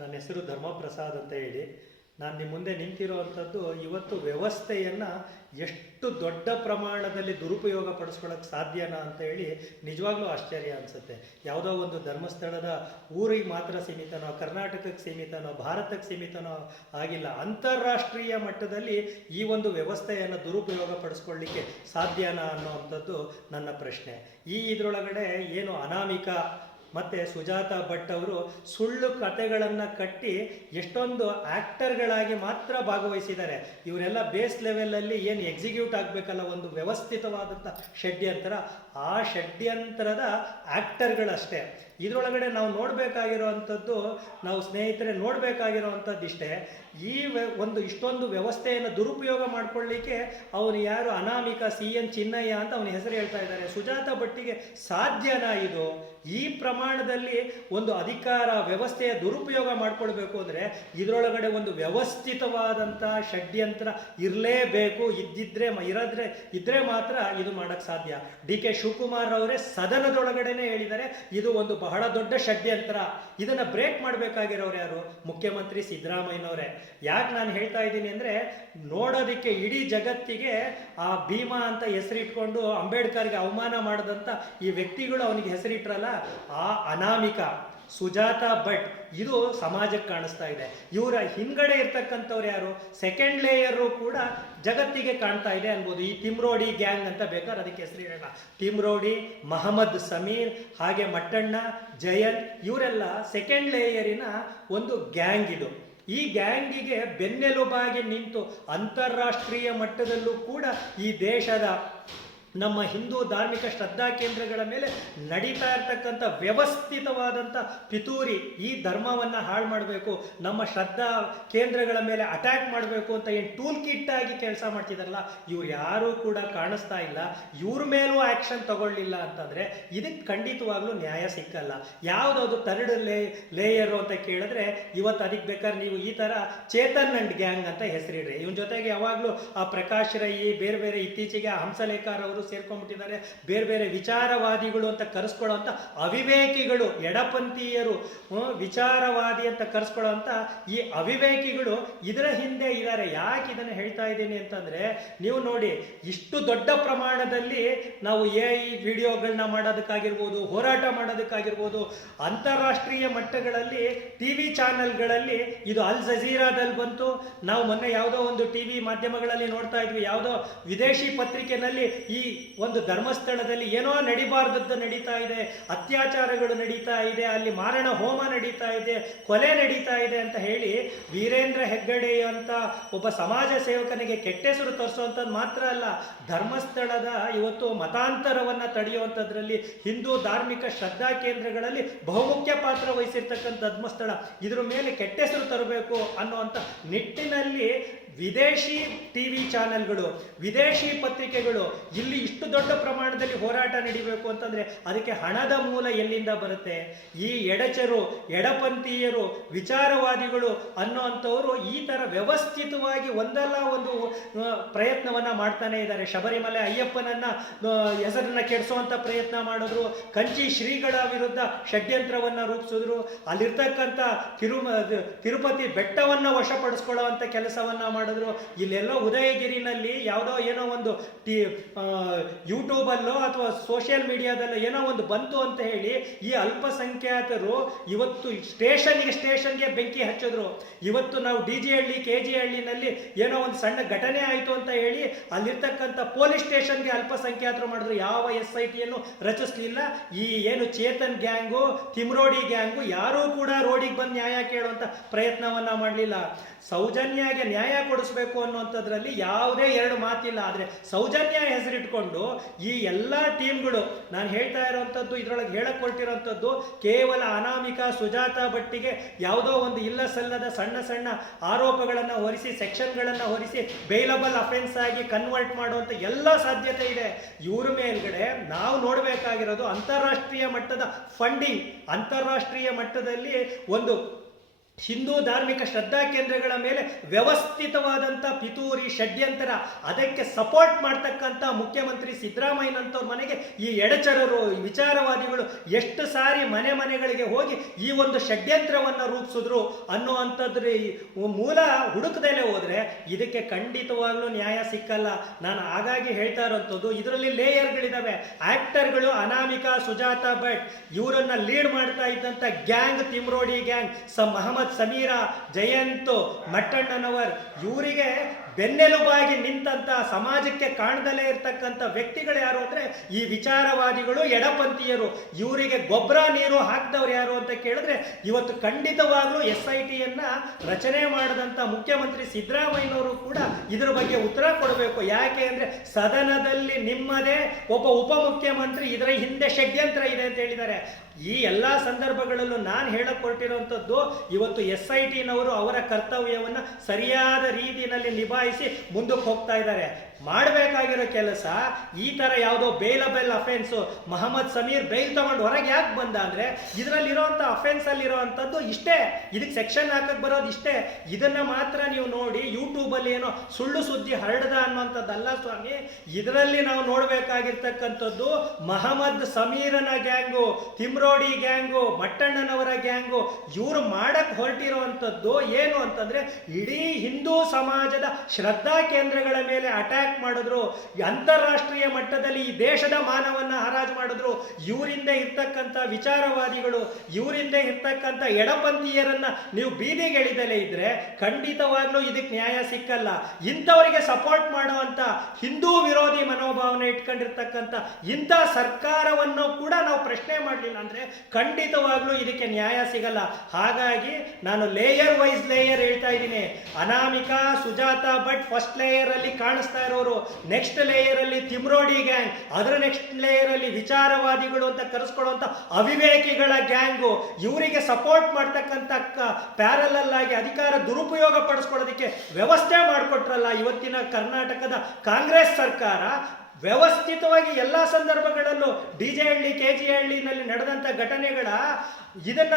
ನನ್ನ ಹೆಸರು ಧರ್ಮಪ್ರಸಾದ್ ಅಂತ ಹೇಳಿ, ನಾನು ನಿಮ್ಮ ಮುಂದೆ ನಿಂತಿರುವಂಥದ್ದು ಇವತ್ತು ವ್ಯವಸ್ಥೆಯನ್ನು ಎಷ್ಟು ದೊಡ್ಡ ಪ್ರಮಾಣದಲ್ಲಿ ದುರುಪಯೋಗ ಪಡಿಸ್ಕೊಳ್ಳೋಕೆ ಸಾಧ್ಯನಾ ಅಂತ ಹೇಳಿ ನಿಜವಾಗ್ಲೂ ಆಶ್ಚರ್ಯ ಅನಿಸುತ್ತೆ. ಯಾವುದೋ ಒಂದು ಧರ್ಮಸ್ಥಳದ ಊರಿಗೆ ಮಾತ್ರ ಸೀಮಿತನೋ, ಕರ್ನಾಟಕಕ್ಕೆ ಸೀಮಿತನೋ, ಭಾರತಕ್ಕೆ ಸೀಮಿತನೋ ಆಗಿಲ್ಲ, ಅಂತಾರಾಷ್ಟ್ರೀಯ ಮಟ್ಟದಲ್ಲಿ ಈ ಒಂದು ವ್ಯವಸ್ಥೆಯನ್ನು ದುರುಪಯೋಗ ಪಡಿಸ್ಕೊಳ್ಳಿಕ್ಕೆ ಸಾಧ್ಯನಾ ಅನ್ನೋವಂಥದ್ದು ನನ್ನ ಪ್ರಶ್ನೆ. ಈ ಇದರೊಳಗಡೆ ಏನು ಅನಾಮಿಕ ಮತ್ತು ಸುಜಾತ ಭಟ್ ಅವರು ಸುಳ್ಳು ಕತೆಗಳನ್ನು ಕಟ್ಟಿ ಎಷ್ಟೊಂದು ಆ್ಯಕ್ಟರ್ಗಳಾಗಿ ಮಾತ್ರ ಭಾಗವಹಿಸಿದ್ದಾರೆ. ಇವರೆಲ್ಲ ಬೇಸ್ ಲೆವೆಲಲ್ಲಿ ಏನು ಎಕ್ಸಿಕ್ಯೂಟ್ ಆಗಬೇಕಲ್ಲ ಒಂದು ವ್ಯವಸ್ಥಿತವಾದಂಥ ಷಡ್ಯಂತರ, ಆ ಷಡ್ಯಂತರದ ಆ್ಯಕ್ಟರ್ಗಳಷ್ಟೇ ಇದರೊಳಗಡೆ ನಾವು ನೋಡಬೇಕಾಗಿರುವಂಥದ್ದು, ನಾವು ಸ್ನೇಹಿತರೆ ನೋಡಬೇಕಾಗಿರುವಂಥದ್ದು ಇಷ್ಟೇ. ಈ ಒಂದು ಇಷ್ಟೊಂದು ವ್ಯವಸ್ಥೆಯನ್ನು ದುರುಪಯೋಗ ಮಾಡ್ಕೊಳ್ಳಿಕ್ಕೆ ಅವನು ಯಾರು ಅನಾಮಿಕ ಸಿ ಎನ್ ಚಿನ್ನಯ್ಯ ಅಂತ ಅವನ ಹೆಸರು ಹೇಳ್ತಾ ಇದ್ದಾರೆ. ಸುಜಾತ ಭಟ್ಟಿಗೆ ಸಾಧ್ಯನಾ ಇದು? ಈ ಪ್ರಮಾಣದಲ್ಲಿ ಒಂದು ಅಧಿಕಾರ, ವ್ಯವಸ್ಥೆಯ ದುರುಪಯೋಗ ಮಾಡ್ಕೊಳ್ಬೇಕು ಅಂದರೆ ಇದರೊಳಗಡೆ ಒಂದು ವ್ಯವಸ್ಥಿತವಾದಂಥ ಷಡ್ಯಂತ್ರ ಇರಲೇಬೇಕು. ಇದ್ದಿದ್ರೆ ಇರದ್ರೆ, ಇದ್ರೆ ಮಾತ್ರ ಇದು ಮಾಡಕ್ಕೆ ಸಾಧ್ಯ. ಡಿ ಕೆ ಶಿವಕುಮಾರ್ ಅವರೇ ಸದನದೊಳಗಡೆನೆ ಹೇಳಿದ್ದಾರೆ. ಇದು ಒಂದು ಬಹಳ ದೊಡ್ಡ ಷಡ್ಯಂತ್ರ ಇದನ್ನು ಬ್ರೇಕ್ ಮಾಡಬೇಕಾಗಿರೋರು ಯಾರು? ಮುಖ್ಯಮಂತ್ರಿ ಸಿದ್ದರಾಮಯ್ಯನವರೇ. ಯಾಕೆ ನಾನು ಹೇಳ್ತಾ ಇದ್ದೀನಿ ಅಂದರೆ, ನೋಡೋದಕ್ಕೆ ಇಡೀ ಜಗತ್ತಿಗೆ ಆ ಭೀಮಾ ಅಂತ ಹೆಸರಿಟ್ಕೊಂಡು ಅಂಬೇಡ್ಕರ್ಗೆ ಅವಮಾನ ಮಾಡಿದಂಥ ಈ ವ್ಯಕ್ತಿಗಳು ಅವನಿಗೆ ಹೆಸರಿಟ್ರಲ್ಲ, ಆ ಅನಾಮಿಕ. ಸುಜಾತ ಭಟ್, ಇದು ಸಮಾಜಕ್ಕೆ ಕಾಣಿಸ್ತಾ ಇದೆ. ಇವರ ಹಿಂಗಡೆ ಇರ್ತಕ್ಕಂಥವ್ರು ಯಾರು? ಸೆಕೆಂಡ್ ಲೇಯರು ಕೂಡ ಜಗತ್ತಿಗೆ ಕಾಣ್ತಾ ಇದೆ ಅನ್ಬೋದು. ಈ ತಿಮ್ರೋಡಿ ಗ್ಯಾಂಗ್ ಅಂತ ಬೇಕಾದ್ರೆ ಅದಕ್ಕೆ ಹೆಸರು ತಿಮ್ರೋಡಿ, ಮಹಮ್ಮದ್ ಸಮೀರ್, ಹಾಗೆ ಮಟ್ಟಣ್ಣ ಜಯಂತ್ ಇವರೆಲ್ಲ ಸೆಕೆಂಡ್ ಲೇಯರಿನ ಒಂದು ಗ್ಯಾಂಗ್ ಇದು. ಈ ಗ್ಯಾಂಗಿಗೆ ಬೆನ್ನೆಲುಬಾಗಿ ನಿಂತು ಅಂತಾರಾಷ್ಟ್ರೀಯ ಮಟ್ಟದಲ್ಲೂ ಕೂಡ ಈ ದೇಶದ ನಮ್ಮ ಹಿಂದೂ ಧಾರ್ಮಿಕ ಶ್ರದ್ಧಾ ಕೇಂದ್ರಗಳ ಮೇಲೆ ನಡೀತಾ ಇರ್ತಕ್ಕಂಥ ವ್ಯವಸ್ಥಿತವಾದಂಥ ಪಿತೂರಿ ಈ ಧರ್ಮವನ್ನು ಹಾಳು ಮಾಡಬೇಕು, ನಮ್ಮ ಶ್ರದ್ಧಾ ಕೇಂದ್ರಗಳ ಮೇಲೆ ಅಟ್ಯಾಕ್ ಮಾಡಬೇಕು ಅಂತ ಏನು ಟೂಲ್ ಕಿಟ್ ಆಗಿ ಕೆಲಸ ಮಾಡ್ತಿದಾರಲ್ಲ, ಇವ್ರು ಯಾರೂ ಕೂಡ ಕಾಣಿಸ್ತಾ ಇಲ್ಲ. ಇವ್ರ ಮೇಲೂ ಆ್ಯಕ್ಷನ್ ತಗೊಳ್ಳಿಲ್ಲ ಅಂತಂದರೆ ಇದಕ್ಕೆ ಖಂಡಿತವಾಗ್ಲೂ ನ್ಯಾಯ ಸಿಕ್ಕಲ್ಲ. ಯಾವುದಾದ್ರು ಥರ್ಡ್ ಲೇ ಲೇಯರು ಅಂತ ಕೇಳಿದ್ರೆ ಇವತ್ತು ಅದಕ್ಕೆ ಬೇಕಾದ್ರೆ ನೀವು ಈ ಥರ ಚೇತನ್ ಅಂಡ್ ಗ್ಯಾಂಗ್ ಅಂತ ಹೆಸರಿಡ್ರಿ. ಇವನ ಜೊತೆಗೆ ಯಾವಾಗಲೂ ಆ ಪ್ರಕಾಶ್ ರೈ, ಬೇರೆ ಬೇರೆ ಇತ್ತೀಚೆಗೆ ಹಂಸಲೇಖರ್ ಅವರು ಸೇರ್ಕೊಂಡ್ಬಿಟ್ಟಿದ್ದಾರೆ. ಬೇರೆ ಬೇರೆ ವಿಚಾರವಾದಿಗಳು ಅಂತ ಕರೆಸ್ಕೊಳ್ಳೋಂಥ ಅವಿವೇಕಿಗಳು, ಎಡಪಂಥೀಯರು ವಿಚಾರವಾದಿ ಅಂತ ಕರೆಸ್ಕೊಳ್ಳೋಂಥ ಈ ಅವಿವೇಕಿಗಳು ಇದರ ಹಿಂದೆ ಇದ್ದಾರೆ. ಯಾಕೆ ಇದನ್ನು ಹೇಳ್ತಾ ಇದ್ದೀನಿ ಅಂತಂದ್ರೆ, ನೀವು ನೋಡಿ, ಇಷ್ಟು ದೊಡ್ಡ ಪ್ರಮಾಣದಲ್ಲಿ ನಾವು ಎ ಐ ವಿಡಿಯೋಗಳನ್ನ ಮಾಡೋದಕ್ಕಾಗಿರ್ಬೋದು, ಹೋರಾಟ ಮಾಡೋದಕ್ಕಾಗಿರ್ಬೋದು, ಅಂತಾರಾಷ್ಟ್ರೀಯ ಮಟ್ಟಗಳಲ್ಲಿ, ಟಿ ವಿ ಚಾನೆಲ್ಗಳಲ್ಲಿ ಇದು ಅಲ್ ಜಜೀರಾದಲ್ಲಿ ಬಂತು. ನಾವು ಮೊನ್ನೆ ಯಾವುದೋ ಒಂದು ಟಿ ವಿ ಮಾಧ್ಯಮಗಳಲ್ಲಿ ನೋಡ್ತಾ ಇದ್ವಿ. ಯಾವುದೋ ವಿದೇಶಿ ಪತ್ರಿಕೆನಲ್ಲಿ ಈ ಒಂದು ಧರ್ಮಸ್ಥಳದಲ್ಲಿ ಏನೋ ನಡಿಬಾರ್ದದ್ದು ನಡೀತಾ ಇದೆ, ಅತ್ಯಾಚಾರಗಳು ನಡೀತಾ ಇದೆ, ಅಲ್ಲಿ ಮಾರಣ ಹೋಮ ನಡೀತಾ ಇದೆ, ಕೊಲೆ ನಡೀತಾ ಇದೆ ಅಂತ ಹೇಳಿ ವೀರೇಂದ್ರ ಹೆಗ್ಗಡೆ ಅಂತ ಒಬ್ಬ ಸಮಾಜ ಸೇವಕನಿಗೆ ಕೆಟ್ಟ ಹೆಸರು ತರಿಸುವಂಥದ್ದು ಮಾತ್ರ ಅಲ್ಲ, ಧರ್ಮಸ್ಥಳದ ಇವತ್ತು ಮತಾಂತರವನ್ನ ತಡೆಯುವಂಥದ್ರಲ್ಲಿ ಹಿಂದೂ ಧಾರ್ಮಿಕ ಶ್ರದ್ಧಾ ಕೇಂದ್ರಗಳಲ್ಲಿ ಬಹುಮುಖ್ಯ ಪಾತ್ರ ವಹಿಸಿರ್ತಕ್ಕಂಥ ಧರ್ಮಸ್ಥಳ. ಇದ್ರ ಮೇಲೆ ಕೆಟ್ಟ ಹೆಸರು ತರಬೇಕು ಅನ್ನುವಂಥ ನಿಟ್ಟಿನಲ್ಲಿ ವಿದೇಶಿ ಟಿ ವಿ ಚಾನೆಲ್ಗಳು, ವಿದೇಶಿ ಪತ್ರಿಕೆಗಳು, ಇಲ್ಲಿ ಇಷ್ಟು ದೊಡ್ಡ ಪ್ರಮಾಣದಲ್ಲಿ ಹೋರಾಟ ನಡಿಬೇಕು ಅಂತಂದ್ರೆ ಅದಕ್ಕೆ ಹಣದ ಮೂಲ ಎಲ್ಲಿಂದ ಬರುತ್ತೆ? ಈ ಎಡಚರು, ಎಡಪಂಥೀಯರು, ವಿಚಾರವಾದಿಗಳು ಅನ್ನೋಂಥವ್ರು ಈ ಥರ ವ್ಯವಸ್ಥಿತವಾಗಿ ಒಂದಲ್ಲ ಒಂದು ಪ್ರಯತ್ನವನ್ನ ಮಾಡ್ತಾನೆ ಇದ್ದಾರೆ. ಶಬರಿಮಲೆ ಅಯ್ಯಪ್ಪನನ್ನ ಹೆಸರನ್ನ ಕೆಡಿಸುವಂತ ಪ್ರಯತ್ನ ಮಾಡಿದ್ರು. ಕಂಚಿ ಶ್ರೀಗಳ ವಿರುದ್ಧ ಷಡ್ಯಂತ್ರವನ್ನ ರೂಪಿಸಿದ್ರು. ಅಲ್ಲಿರ್ತಕ್ಕಂಥ ತಿರು ತಿರುಪತಿ ಬೆಟ್ಟವನ್ನ ವಶಪಡಿಸ್ಕೊಳ್ಳುವಂತ ಕೆಲಸವನ್ನ ಮಾಡಿದ್ರು. ಇಲ್ಲೆಲ್ಲೋ ಉದಯಗಿರಿನಲ್ಲಿ ಯಾವುದೋ ಏನೋ ಒಂದು ಟಿ ಯೂಟ್ಯೂಬಲ್ಲೋ ಅಥವಾ ಸೋಷಿಯಲ್ ಮೀಡಿಯಾದಲ್ಲೋ ಏನೋ ಒಂದು ಬಂತು ಅಂತ ಹೇಳಿ ಈ ಅಲ್ಪಸಂಖ್ಯಾತರು ಇವತ್ತು ಸ್ಟೇಷನ್ಗೆ ಸ್ಟೇಷನ್ಗೆ ಬೆಂಕಿ ಹಚ್ಚಿದ್ರು. ಇವತ್ತು ನಾವು D J Halli, K G ಹಳ್ಳಿನಲ್ಲಿ ಏನೋ ಒಂದು ಸಣ್ಣ ಘಟನೆ ಆಯಿತು ಅಂತ ಹೇಳಿ ಅಲ್ಲಿರ್ತಕ್ಕಂಥ ಪೊಲೀಸ್ ಸ್ಟೇಷನ್ಗೆ ಅಲ್ಪಸಂಖ್ಯಾತರು ಮಾಡಿದ್ರು. ಯಾವ ಎಸ್ ಐ ಟಿಯನ್ನು ರಚಿಸಲಿಲ್ಲ. ಈ ಏನು ಚೇತನ್ ಗ್ಯಾಂಗು, ತಿಮ್ರೋಡಿ ಗ್ಯಾಂಗು ಯಾರೂ ಕೂಡ ರೋಡಿಗೆ ಬಂದು ನ್ಯಾಯ ಕೇಳುವಂಥ ಪ್ರಯತ್ನವನ್ನ ಮಾಡಲಿಲ್ಲ. ಸೌಜನ್ಯಗೆ ನ್ಯಾಯ ಕೊಡಿಸ್ಬೇಕು ಅನ್ನುವಂಥದ್ರಲ್ಲಿ ಯಾವುದೇ ಎರಡು ಮಾತಿಲ್ಲ. ಆದರೆ ಸೌಜನ್ಯ ಹೆಸರಿಟ್ಕೊಂಡು ಈ ಎಲ್ಲ ಟೀಮ್ಗಳು ನಾನು ಹೇಳ್ತಾ ಇರೋವಂಥದ್ದು ಇದರೊಳಗೆ ಹೇಳಕ್ ಹೊರಟಿರೋಂಥದ್ದು ಕೇವಲ ಅನಾಮಿಕ ಸುಜಾತ ಭಟ್ಟಿಗೆ ಯಾವುದೋ ಒಂದು ಇಲ್ಲ ಸಲ್ಲದ ಸಣ್ಣ ಸಣ್ಣ ಆರೋಪಗಳನ್ನು ಹೊರಿಸಿ, ಸೆಕ್ಷನ್ಗಳನ್ನು ಹೊರಿಸಿ ಬೇಲಬಲ್ ಅಫೆನ್ಸ್ ಆಗಿ ಕನ್ವರ್ಟ್ ಮಾಡುವಂಥ ಎಲ್ಲ ಸಾಧ್ಯತೆ ಇದೆ. ಇವ್ರ ಮೇಲ್ಗಡೆ ನಾವು ನೋಡಬೇಕಾಗಿರೋದು ಅಂತಾರಾಷ್ಟ್ರೀಯ ಮಟ್ಟದ ಫಂಡಿಂಗ್ ಅಂತಾರಾಷ್ಟ್ರೀಯ ಮಟ್ಟದಲ್ಲಿ ಒಂದು ಹಿಂದೂ ಧಾರ್ಮಿಕ ಶ್ರದ್ಧಾ ಕೇಂದ್ರಗಳ ಮೇಲೆ ವ್ಯವಸ್ಥಿತವಾದಂಥ ಪಿತೂರಿ, ಷಡ್ಯಂತರ ಅದಕ್ಕೆ ಸಪೋರ್ಟ್ ಮಾಡ್ತಕ್ಕಂಥ ಮುಖ್ಯಮಂತ್ರಿ ಸಿದ್ದರಾಮಯ್ಯನಂತವ್ರ ಮನೆಗೆ ಈ ಎಡಚರರು ವಿಚಾರವಾದಿಗಳು ಎಷ್ಟು ಸಾರಿ ಮನೆ ಮನೆಗಳಿಗೆ ಹೋಗಿ ಈ ಒಂದು ಷಡ್ಯಂತ್ರವನ್ನು ರೂಪಿಸಿದ್ರು ಅನ್ನುವಂಥದ್ರ ಮೂಲ ಹುಡುಕದಲ್ಲೇ ಹೋದ್ರೆ ಇದಕ್ಕೆ ಖಂಡಿತವಾಗ್ಲೂ ನ್ಯಾಯ ಸಿಕ್ಕಲ್ಲ. ನಾನು ಹಾಗಾಗಿ ಹೇಳ್ತಾ ಇರೋಂಥದ್ದು, ಇದರಲ್ಲಿ ಲೇಯರ್ಗಳಿದ್ದಾವೆ ಆಕ್ಟರ್ಗಳು ಅನಾಮಿಕಾ ಸುಜಾತಾ ಭಟ್, ಇವರನ್ನ ಲೀಡ್ ಮಾಡ್ತಾ ಇದ್ದಂಥ ಗ್ಯಾಂಗ್ ತಿಮ್ರೋಡಿ ಗ್ಯಾಂಗ್ ಸ ಸಮೀರ ಜಯಂತ್ ಮಟ್ಟಣ್ಣನವರ್. ಇವರಿಗೆ ಬೆನ್ನೆಲುಬಾಗಿ ನಿಂತಂತ ಸಮಾಜಕ್ಕೆ ಕಾಣದಲೇ ಇರ್ತಕ್ಕಂಥ ವ್ಯಕ್ತಿಗಳು ಯಾರು ಅಂದ್ರೆ ಈ ವಿಚಾರವಾದಿಗಳು ಎಡಪಂಥೀಯರು. ಇವರಿಗೆ ಗೊಬ್ಬರ ನೀರು ಹಾಕಿದವ್ರು ಯಾರು ಅಂತ ಕೇಳಿದ್ರೆ ಇವತ್ತು ಖಂಡಿತವಾಗ್ಲೂ ಎಸ್ ಐ ಟಿಯನ್ನ ರಚನೆ ಮಾಡಿದಂಥ ಮುಖ್ಯಮಂತ್ರಿ ಸಿದ್ದರಾಮಯ್ಯನವರು ಕೂಡ ಇದ್ರ ಬಗ್ಗೆ ಉತ್ತರ ಕೊಡಬೇಕು. ಯಾಕೆ ಅಂದ್ರೆ ಸದನದಲ್ಲಿ ನಿಮ್ಮದೇ ಒಬ್ಬ ಉಪಮುಖ್ಯಮಂತ್ರಿ ಇದರ ಹಿಂದೆ ಷಡ್ಯಂತ್ರ ಇದೆ ಅಂತ ಹೇಳಿದ್ದಾರೆ. ಈ ಎಲ್ಲ ಸಂದರ್ಭಗಳಲ್ಲೂ ನಾನು ಹೇಳಕ್ ಹೊರಟಿರುವಂಥದ್ದು ಇವತ್ತು ಎಸ್ ಐ ಟಿನವರು ಅವರ ಕರ್ತವ್ಯವನ್ನು ಸರಿಯಾದ ರೀತಿಯಲ್ಲಿ ನಿಭಾಯಿಸಿ ಮುಂದಕ್ಕೆ ಹೋಗ್ತಾ ಇದ್ದಾರೆ. ಮಾಡಬೇಕಾಗಿರೋ ಕೆಲಸ ಈ ತರ ಯಾವುದೋ bailable offence Mohammed Sameer bail ತಗೊಂಡು ಹೊರಗೆ ಯಾಕೆ ಬಂದ ಅಂದರೆ ಇದರಲ್ಲಿರೋಂಥ ಅಫೆನ್ಸ್ ಅಲ್ಲಿರುವಂಥದ್ದು ಇಷ್ಟೇ. ಇದಕ್ಕೆ ಸೆಕ್ಷನ್ ಹಾಕಕ್ ಬರೋದು ಇಷ್ಟೇ. ಇದನ್ನ ಮಾತ್ರ ನೀವು ನೋಡಿ ಯೂಟ್ಯೂಬಲ್ಲಿ ಏನೋ ಸುಳ್ಳು ಸುದ್ದಿ ಹರಡದ ಅನ್ನುವಂಥದ್ದಲ್ಲ ಸ್ವಾಮಿ. ಇದರಲ್ಲಿ ನಾವು ನೋಡ್ಬೇಕಾಗಿರ್ತಕ್ಕಂಥದ್ದು ಮಹಮ್ಮದ್ ಸಮೀರನ ಗ್ಯಾಂಗು, ತಿಮ್ರೋಡಿ ಗ್ಯಾಂಗು, ಮಟ್ಟಣ್ಣನವರ ಗ್ಯಾಂಗು, ಇವರು ಮಾಡಕ್ ಹೊರಟಿರುವಂಥದ್ದು ಏನು ಅಂತಂದ್ರೆ ಇಡೀ ಹಿಂದೂ ಸಮಾಜದ ಶ್ರದ್ಧಾ ಕೇಂದ್ರಗಳ ಮೇಲೆ ಅಟ್ಯಾಕ್ ಮಾಡಿದ್ರು, ಅಂತಾರಾಷ್ಟ್ರೀಯ ಮಟ್ಟದಲ್ಲಿ ಈ ದೇಶದ ಮಾನವನ್ನ ಹರಾಜು ಮಾಡಿದ್ರು. ಇವರಿಂದ ಇರ್ತಕ್ಕಂಥ ವಿಚಾರವಾದಿಗಳು, ಇವರಿಂದ ಇರ್ತಕ್ಕಂಥ ಎಡಪಂಥೀಯರನ್ನ ನೀವು ಬೀದಿಗೆ ಎಳಿದಲೇ ಇದ್ರೆ ಖಂಡಿತವಾಗ್ಲೂ ಇದಕ್ಕೆ ನ್ಯಾಯ ಸಿಕ್ಕಲ್ಲ. ಇಂಥವರಿಗೆ ಸಪೋರ್ಟ್ ಮಾಡುವಂತ ಹಿಂದೂ ವಿರೋಧಿ ಮನೋಭಾವನೆ ಇಟ್ಕೊಂಡಿರ್ತಕ್ಕಂಥ ಇಂಥ ಸರ್ಕಾರವನ್ನು ಕೂಡ ನಾವು ಪ್ರಶ್ನೆ ಮಾಡಲಿಲ್ಲ ಅಂದ್ರೆ ಖಂಡಿತವಾಗ್ಲೂ ಇದಕ್ಕೆ ನ್ಯಾಯ ಸಿಗಲ್ಲ. ಹಾಗಾಗಿ ನಾನು ಲೇಯರ್ ವೈಸ್ ಲೇಯರ್ ಹೇಳ್ತಾ ಇದ್ದೀನಿ. ಅನಾಮಿಕಾ, ಸುಜಾತ, ಭಟ್ ಫಸ್ಟ್ ಲೇಯರ್ ಅಲ್ಲಿ ಕಾಣಿಸ್ತಾ ಇರೋರು. ನೆಕ್ಸ್ಟ್ ಲೇಯರ್ ಅಲ್ಲಿ ತಿಮ್ರೋಡಿ ಗ್ಯಾಂಗ್ ಅದರ ನೆಕ್ಸ್ಟ್ ಲೇಯರ್ ಅಲ್ಲಿ ವಿಚಾರವಾದಿಗಳು ಅಂತ ಕರೆಸ್ಕೊಳ್ಳುವಂತ ಅವಿವೇಕಿಗಳ ಗ್ಯಾಂಗು ಇವರಿಗೆ ಸಪೋರ್ಟ್ ಮಾಡ್ತಕ್ಕಂಥ ಪ್ಯಾರಲಲ್ ಆಗಿ ಅಧಿಕಾರ ದುರುಪಯೋಗ ಪಡಿಸ್ಕೊಳ್ಳೋದಕ್ಕೆ ವ್ಯವಸ್ಥೆ ಮಾಡಿಕೊಟ್ರಲ್ಲ ಇವತ್ತಿನ ಕರ್ನಾಟಕದ ಕಾಂಗ್ರೆಸ್ ಸರ್ಕಾರ. ವ್ಯವಸ್ಥಿತವಾಗಿ ಎಲ್ಲ ಸಂದರ್ಭಗಳಲ್ಲೂ D J Halli, K G ಹಳ್ಳಿನಲ್ಲಿ ನಡೆದಂಥ ಘಟನೆಗಳ ಇದನ್ನ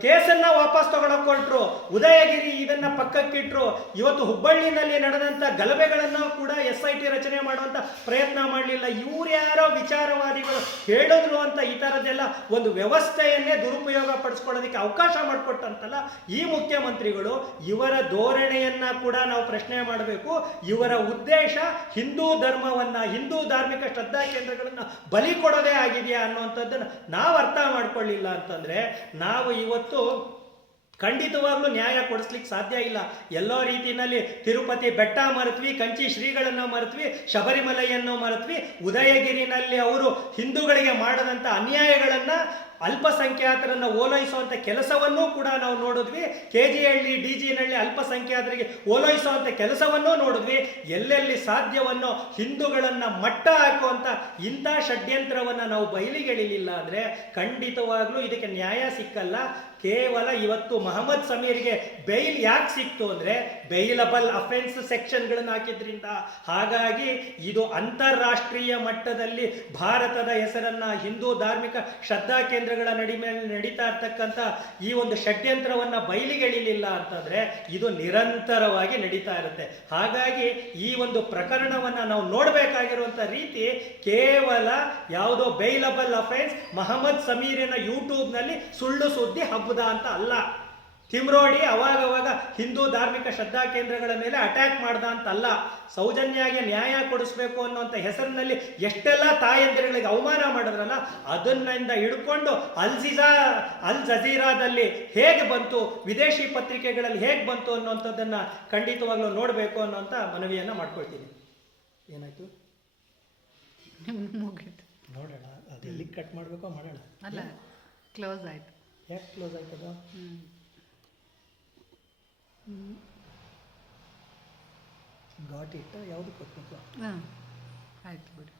ಕೇಸನ್ನ ವಾಪಸ್ ತಗೊಳಕ್ ಹೊರಟ್ರು. ಉದಯಗಿರಿ ಇದನ್ನ ಪಕ್ಕಕ್ಕಿಟ್ರು. ಇವತ್ತು ಹುಬ್ಬಳ್ಳಿನಲ್ಲಿ ನಡೆದಂಥ ಗಲಭೆಗಳನ್ನ ಕೂಡ ಎಸ್ ಐ ಟಿ ರಚನೆ ಮಾಡುವಂತ ಪ್ರಯತ್ನ ಮಾಡಲಿಲ್ಲ. ಇವ್ರು ಯಾರೋ ವಿಚಾರವಾದಿಗಳು ಹೇಳಿದ್ರು ಅಂತ ಈ ಥರದ್ದೆಲ್ಲ ಒಂದು ವ್ಯವಸ್ಥೆಯನ್ನೇ ದುರುಪಯೋಗ ಪಡಿಸ್ಕೊಳ್ಳೋದಕ್ಕೆ ಅವಕಾಶ ಮಾಡಿಕೊಟ್ಟಂತಲ್ಲ ಈ ಮುಖ್ಯಮಂತ್ರಿಗಳು. ಇವರ ಧೋರಣೆಯನ್ನ ಕೂಡ ನಾವು ಪ್ರಶ್ನೆ ಮಾಡಬೇಕು. ಇವರ ಉದ್ದೇಶ ಹಿಂದೂ ಧರ್ಮವನ್ನ ಹಿಂದೂ ಧಾರ್ಮಿಕ ಶ್ರದ್ಧಾ ಕೇಂದ್ರಗಳನ್ನು ಬಲಿ ಕೊಡೋದೇ ಆಗಿದೆಯಾ ಅನ್ನುವಂಥದ್ದನ್ನು ನಾವು ಅರ್ಥ ಮಾಡ್ಕೊಳ್ಳಿಲ್ಲ ಅಂತಂದ್ರೆ ನಾವು ಇವತ್ತು ಖಂಡಿತವಾಗ್ಲೂ ನ್ಯಾಯ ಕೊಡಿಸ್ಲಿಕ್ಕೆ ಸಾಧ್ಯ ಇಲ್ಲ. ಎಲ್ಲೋ ರೀತಿಯಲ್ಲಿ ತಿರುಪತಿ ಬೆಟ್ಟ ಮರೆತ್ವಿ, ಕಂಚಿ ಶ್ರೀಗಳನ್ನು ಮರೆತ್ವಿ, ಶಬರಿಮಲೆಯನ್ನು ಮರೆತ್ವಿ, ಉದಯಗಿರಿನಲ್ಲಿ ಅವರು ಹಿಂದೂಗಳಿಗೆ ಮಾಡದಂಥ ಅನ್ಯಾಯಗಳನ್ನ ಅಲ್ಪಸಂಖ್ಯಾತರನ್ನ ಓಲೈಸುವಂಥ ಕೆಲಸವನ್ನೂ ಕೂಡ ನಾವು ನೋಡಿದ್ವಿ. ಕೆ ಜಿ ಹಳ್ಳಿ ಡಿ ಜಿನಹಳ್ಳಿ ಅಲ್ಪಸಂಖ್ಯಾತರಿಗೆ ಓಲೈಸುವಂಥ ಕೆಲಸವನ್ನೂ ನೋಡಿದ್ವಿ. ಎಲ್ಲೆಲ್ಲಿ ಸಾಧ್ಯವನ್ನು ಹಿಂದೂಗಳನ್ನು ಮಟ್ಟ ಹಾಕುವಂಥ ಇಂಥ ಷಡ್ಯಂತ್ರವನ್ನ ನಾವು ಬಯಲಿಗೆಳಿಲಿಲ್ಲ ಅಂದ್ರೆ ಖಂಡಿತವಾಗ್ಲೂ ಇದಕ್ಕೆ ನ್ಯಾಯ ಸಿಕ್ಕಲ್ಲ. ಕೇವಲ ಇವತ್ತು ಮಹಮ್ಮದ್ ಸಮೀರ್ಗೆ ಬೈಲ್ ಯಾಕೆ ಸಿಕ್ತು ಅಂದ್ರೆ ಬೈಲಬಲ್ ಅಫೆನ್ಸ್ ಸೆಕ್ಷನ್ಗಳನ್ನು ಹಾಕಿದ್ರಿಂದ. ಹಾಗಾಗಿ ಇದು ಅಂತಾರಾಷ್ಟ್ರೀಯ ಮಟ್ಟದಲ್ಲಿ ಭಾರತದ ಹೆಸರನ್ನ ಹಿಂದೂ ಧಾರ್ಮಿಕ ಶ್ರದ್ಧಾ ಕೇಂದ್ರಗಳ ನಡಿ ಮೇಲೆ ನಡೀತಾ ಇರ್ತಕ್ಕಂಥ ಈ ಒಂದು ಷಡ್ಯಂತ್ರವನ್ನ ಬಯಲಿಗೆಳಿಲಿಲ್ಲ ಅಂತಂದ್ರೆ ಇದು ನಿರಂತರವಾಗಿ ನಡೀತಾ ಇರುತ್ತೆ. ಹಾಗಾಗಿ ಈ ಒಂದು ಪ್ರಕರಣವನ್ನ ನಾವು ನೋಡಬೇಕಾಗಿರುವಂಥ ರೀತಿ ಕೇವಲ ಯಾವುದೋ ಬೈಲಬಲ್ ಅಫೆನ್ಸ್ ಮಹಮ್ಮದ್ ಸಮೀರಿನ ಯೂಟ್ಯೂಬ್ನಲ್ಲಿ ಸುಳ್ಳು ಸುದ್ದಿ ಹಬ್ಬದ ಅಂತ ಅಲ್ಲ. ತಿಮ್ರೋಡಿ ಅವಾಗವಾಗ ಹಿಂದೂ ಧಾರ್ಮಿಕ ಶ್ರದ್ಧಾ ಕೇಂದ್ರಗಳ ಮೇಲೆ ಅಟ್ಯಾಕ್ ಮಾಡ್ದ ಅಂತಲ್ಲ. ಸೌಜನ್ಯಾಗೆ ನ್ಯಾಯ ಕೊಡಿಸ್ಬೇಕು ಅನ್ನುವಂಥ ಹೆಸರಿನಲ್ಲಿ ಎಷ್ಟೆಲ್ಲ ತಾಯಂದಿರುಗಳಿಗೆ ಅವಮಾನ ಮಾಡಿದ್ರಲ್ಲ ಅದನ್ನಿಂದ ಹಿಡ್ಕೊಂಡು ಅಲ್ ಜಿಜಾ ಅಲ್ ಜಜೀರಾದಲ್ಲಿ ಹೇಗೆ ಬಂತು ವಿದೇಶಿ ಪತ್ರಿಕೆಗಳಲ್ಲಿ ಹೇಗೆ ಬಂತು ಅನ್ನುವಂಥದ್ದನ್ನು ಖಂಡಿತವಾಗ್ಲೂ ನೋಡಬೇಕು ಅನ್ನೋಂಥ ಮನವಿಯನ್ನು ಮಾಡ್ಕೊಳ್ತೀನಿ. ಏನಾಯ್ತು? ನೋಡೋಣ ಅದು ಎಲ್ಲಿಗೆ ಕಟ್ ಮಾಡಬೇಕೋ ಮಾಡೋಣ. ಅಲ್ಲ ಕ್ಲೋಸ್ ಆಯ್ತು. ಯಾಕೆ ಕ್ಲೋಸ್ ಆಯ್ತದ? ಘಾಟ್ ಇಟ್ಟ ಯಾವುದು ಕೊಟ್ಬೇಕು ಹಾಂ ಆಯ್ತು ಬಿಡಿ.